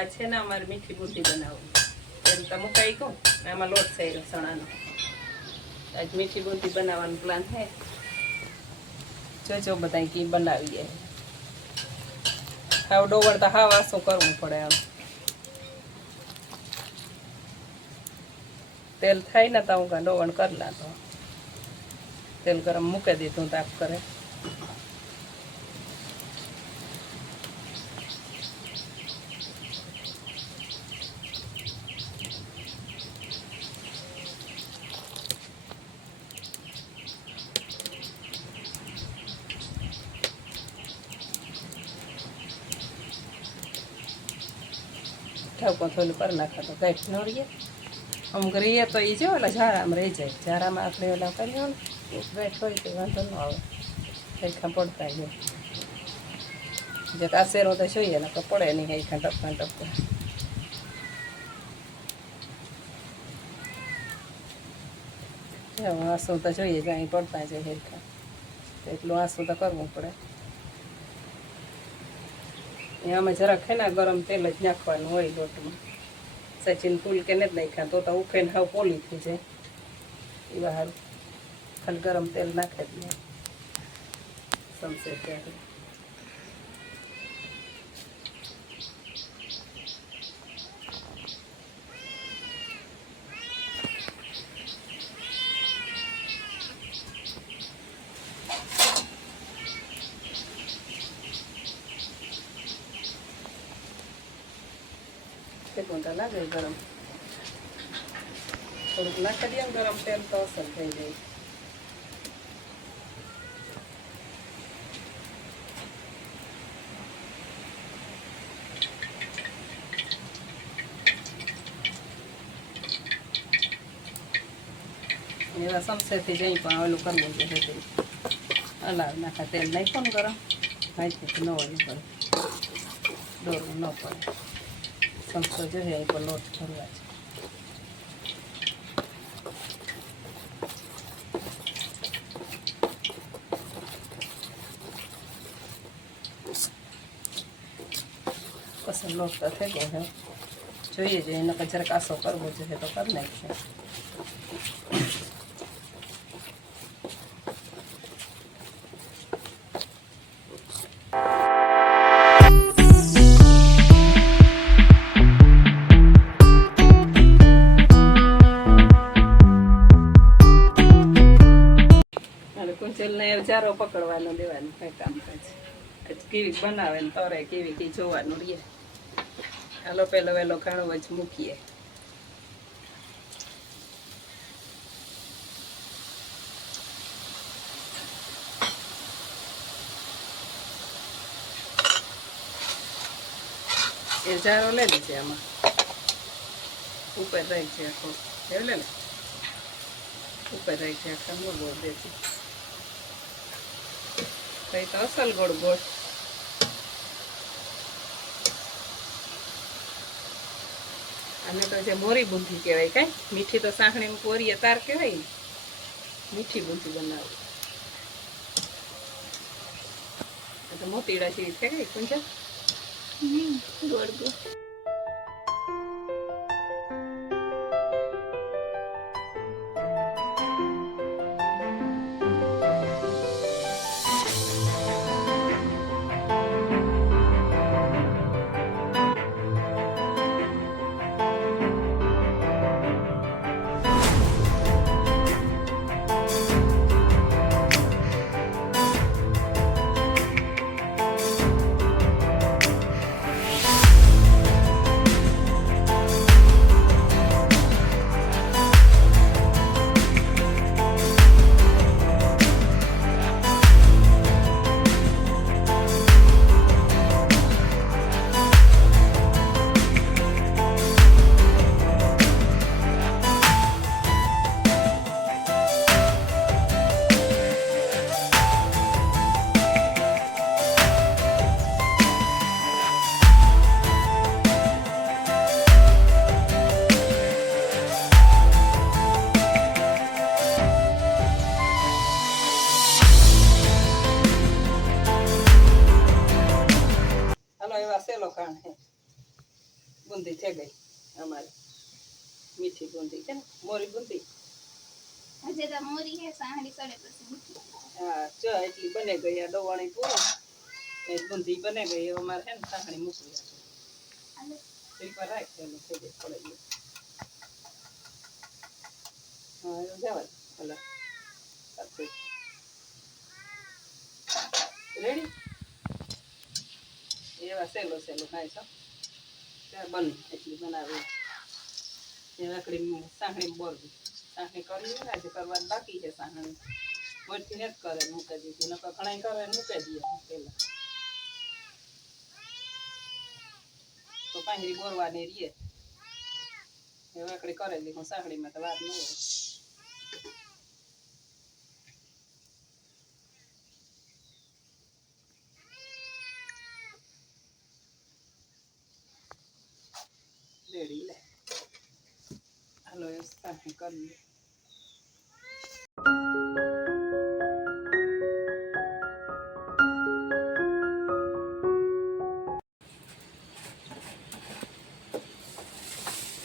આ છે ને અમારે મીઠી બુંદી બનાવવી તેલ તો મુકાઈ ગયું આમાં લોટ થઈ ગયો ચણાનો આજ મીઠી બુંદી બનાવવાનો પ્લાન છે જોજો બધા કી બનાવીએ હાવ ડોવર તો હાવ આસું કરવું પડે આમ તેલ થાય ને તો હું ડોવણ કરી લાતો તેલ ગરમ મૂકી દીધું તાપ કરે ઠાકો થોડું કરી નાખો તો ગાંઠ ન રહીએ અમુક રહીએ તો એ જો એટલે ઝારામાં રહી જાય ઝારામાં આપણે ઓલા કરીએ ને ગાંઠ હોય તો વાંધો ન આવે હરખા પડતા જાય જે કાસેરો તો જોઈએ ને તો પડે નહીં હરખા ટપકા ટપકા આંસુ તો જોઈએ જાય પડતા જાય હરખા એટલું આંસુ તો કરવું પડે આમાં જરાક છે ને ગરમ તેલ જ નાખવાનું હોય લોટમાં સચિન ફૂલ કે નથી નાખ્યા તો ઉફેને હાવ પોલી થઈ જાય એ બહાર ખાલી ગરમ તેલ નાખી દે સમસે ત્યારે ગુંદા લાગે ગરમ થોડુંક નાખી દઈએ ગરમ તેલ તો અસર થઈ જાય એવા સમસેથી જઈ પણ ઓલું કરવું જોઈએ હલાવ નાખા તેલ નાખ્યો ને ગરમ નાખી ન હોય પડે દોરવું ન પડે સમસો જોઈએ અહીં પર લોટ ભરવા છે પછી લોટ તો થઈ ગયો છે જોઈએ જોઈએ એને જરાક કાસો કરવો જોઈએ તો કરી નાખીએ કુંચલને જારો પકડવાનો દેવાનું કઈ કામકાજ કેવી બનાવે ને તરે કેવી કઈ જોવાનું રહીએ હાલો પેલો વેલો ઘણો જ મૂકીએ એ જારો લઈ લીધે આમાં ઉપર રહી છે આખો એવું લે ને ઉપર રહી છે આખા મોગો દેતી કઈ તો અસલ ગોળ ગોળ અને તો જે મોરી બુંદી કહેવાય કઈ મીઠી તો સાંકણી પોરીએ તાર કહેવાય ને મીઠી બુંદી બનાવે તો મોતીડા જેવી છે કઈ કુંજા ગોળ ગોળ થઈ ગઈ અમારે મીઠી બુંદી છે ને મોરી બુંદી આજે તો મોરી હે સાંહડી સડે પછી મીઠી. હા જો એટલી બને ગઈ આ દવાણી પૂરો એ બુંદી બને ગઈ એ અમારે છે ને સાંહણી મૂકવી હતી હાલે સ્લીપર રાખેલું થઈ જાય પડે ગયું હા એવું જવા ભલે રેડી એવા સહેલું સહેલું ખાય છો ત્યાં બને એટલી બનાવી એ લાકડી સાંહણી બોરવી સાંહણી કરવી ને આજે કરવાની બાકી છે સાંહણી મોટી ને જ કરે મૂકી દીધી નકર ઘણા કરે મૂકી દઈએ પેલા તો પાંજરી બોરવાની રીએ એ લાકડી કરેલી હું સાંહણીમાં તો વાત ન હોય રેડી લે હાલો એ સાંહણી કરી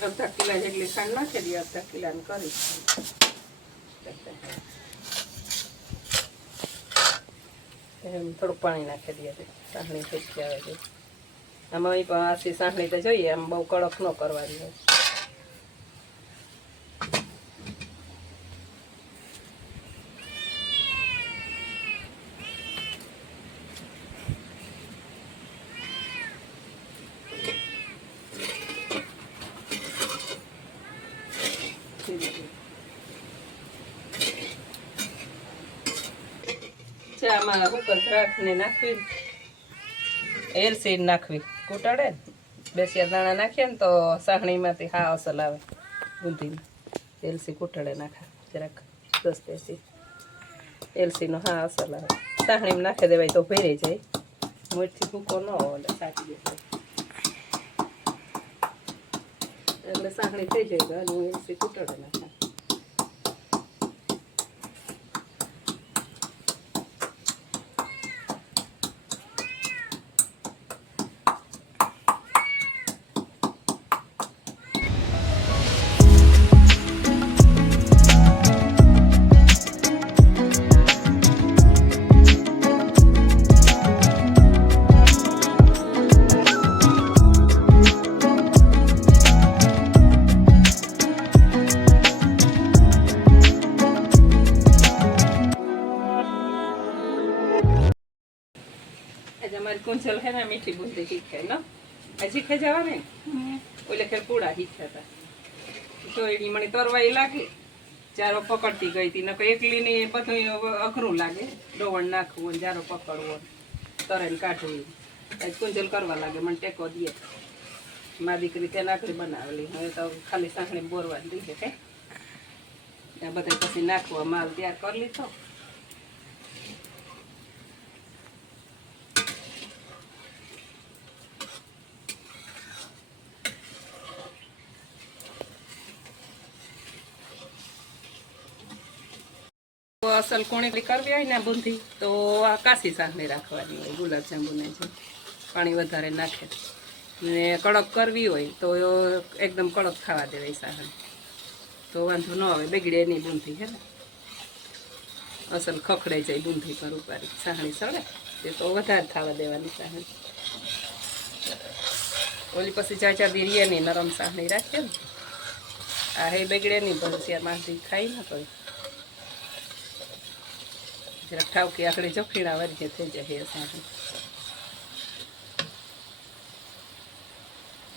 અડધા કિલા જેટલી ખાંડ નાખી દઈએ અડધા કિલાને કરી એમ થોડુંક પાણી નાખી દઈએ સાંહણી ફેંકી આવે છે આમાં પણ આછી સાંહણી તો જોઈએ આમ બહુ કડક ન કરવાની હોય આમાં હુકલ દ્રાક્ષને નાખવી એલસી નાખવી કૂટાડે ને બેસિયા દાણા નાખીએ ને તો સાહણીમાંથી હા અસલ આવે બુંદીમાં એલસી કૂટાડે નાખા જરાક દસ્તેથી એલસીનો હા અસલ આવે સાહણીમાં નાખી દેવાય તો ભેરાઈ જાય મોટથી ભૂકો ન હોય એટલે સાચી દેવાય એટલે સાહણી થઈ જાય તો હું એલસી કૂટાડે નાખા कुंचल है ना मीठी बूंदी हीखे न हजी खे जवा ने ओले खेर पूड़ा हीख्या था तो एनी मणी तरवाई लागी जारो पकड़ती गई थी नको एकली ने बधुं अघरू लागे डोवण नाखवू ने जारो पकड़वो तरेन काढवी आज कुंचल करवा लागे मन टेको दिए मा दीकरी ते नाखरी बनावेली हवे तो खाली साखणी बोरवानी दी है आ बधाय पछी नाखवा माल तैयार कर लीधो असल कोणी करवी હોય ને બુંદી તો આ કાસી સાંહણી રાખવાની હોય ગુલાબજાંબુને છે પાણી વધારે નાખે ને કડક કરવી હોય તો એકદમ કડક ખાવા દેવાય સાંહણી તો વાંધો ન આવે બગડે નહીં બુંદી હે ને અસલ ખખડાઈ જાય બુંદી પર ઉપાડી સાંહણી સળે તે તો વધારે ખાવા દેવાની સાંહણી ઓલી પછી ચાચા દીરીએ નહીં નરમ સાંહણી રાખીએ ને આ હે બગડે નહીં ભરોસિયા માંથી ખાઈ ન તો जरा ठावकी आकड़ी जोखीड़ा वर्गे थे जाए साहब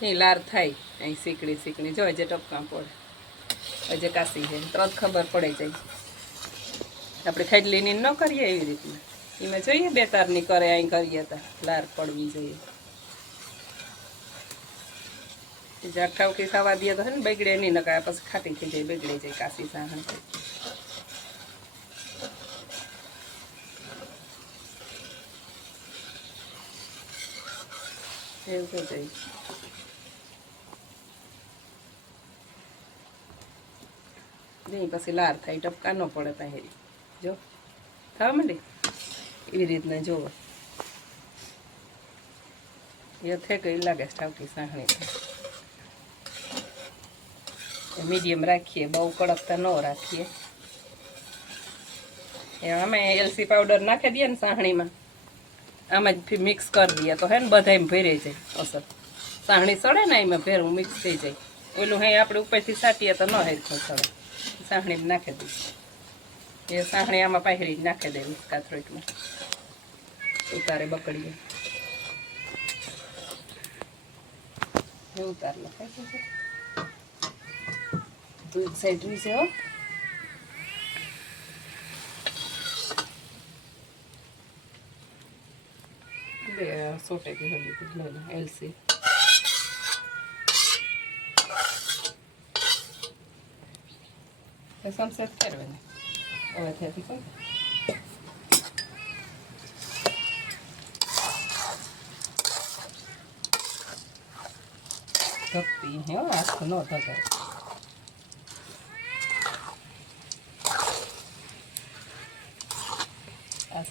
नहीं लार थाई अँ सीकड़ी सीकड़ी जो जे टपका पड़े अजे काशी है तुरंत खबर पड़े जाए अपने खाडली नी न करिए एवी रीतना एमां जोईए बे तारनी करे अँ करिए तो लार पड़वी जोईए जरा ठावकी खावा दिए तो है ने बगड़े नहीं नका पछी खाटी थी जाए बगड़ी जाए काशी साहन नहीं पछी लार थाय टपका न पड़े पहिरी जो थवा मंडी एवी रीतना जोવો ये थे गई लागे ठावकी साहणी મીડિયમ રાખીએ, બહુ કડક તો ન રાખીએ. અમે એલસી પાવડર નાખી દઈએ ને સાહણીમાં, આમાં જ મિક્સ કરી દઈએ તો હે ને બધામાં ભેરાઈ જાય અસર. સાહણી સડે ને એમાં ભેરું મિક્સ થઈ જાય. ઓલું હે આપણે ઉપરથી સાટીએ તો ન હેરખું સડે. સાહણીમાં નાખી દઈએ. એ સાહણી આમાં પહેરી જ નાખી દેવી કાથરોટમાં. ઉતારે બકડીએ એ ઉતાર લખાય છે. તો એક સાઈડ રીસે હો. સોટે કે હલી એલસી સનસેટ કરવાની હવે ત્યાંથી કોઈ ધકતી હે આખું ન ધકાય. આ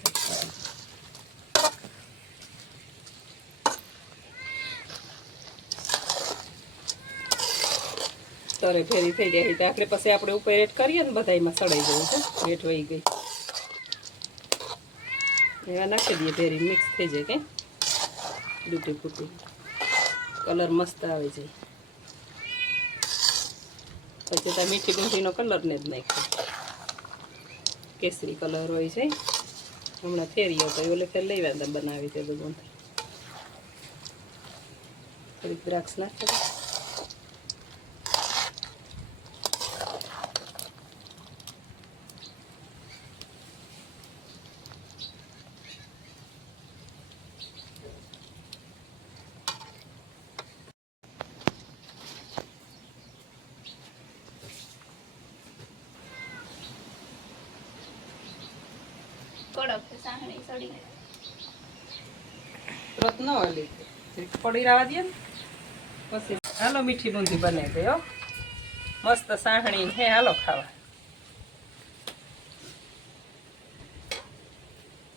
તરે ફેરી થઈ જાય તો આખરે પછી આપણે ઉપર એડ કરીએ ને બધામાં સડાઈ જવું છે. એટ વહી ગઈ એવા નાખી દઈએ ફેરી મિક્સ થઈ જાય કે ડૂટી ફૂટી કલર મસ્ત આવે છે. પછી ત્યાં મીઠી ગુંઠીનો કલર ને જ નાખ્યો, કેસરી કલર હોય છે. હમણાં ફેરીઓ તો ઓલે ફેર લઈ વાંધા બનાવી છે બધું. થોડીક દ્રાક્ષ નાખી કડક સાહણી સડી રત ન ઓલી પડી રહેવા દે ને પછી હાલો મીઠી બૂંદી બને ગઈ હો મસ્ત સાહણી હે. હાલો ખાવા.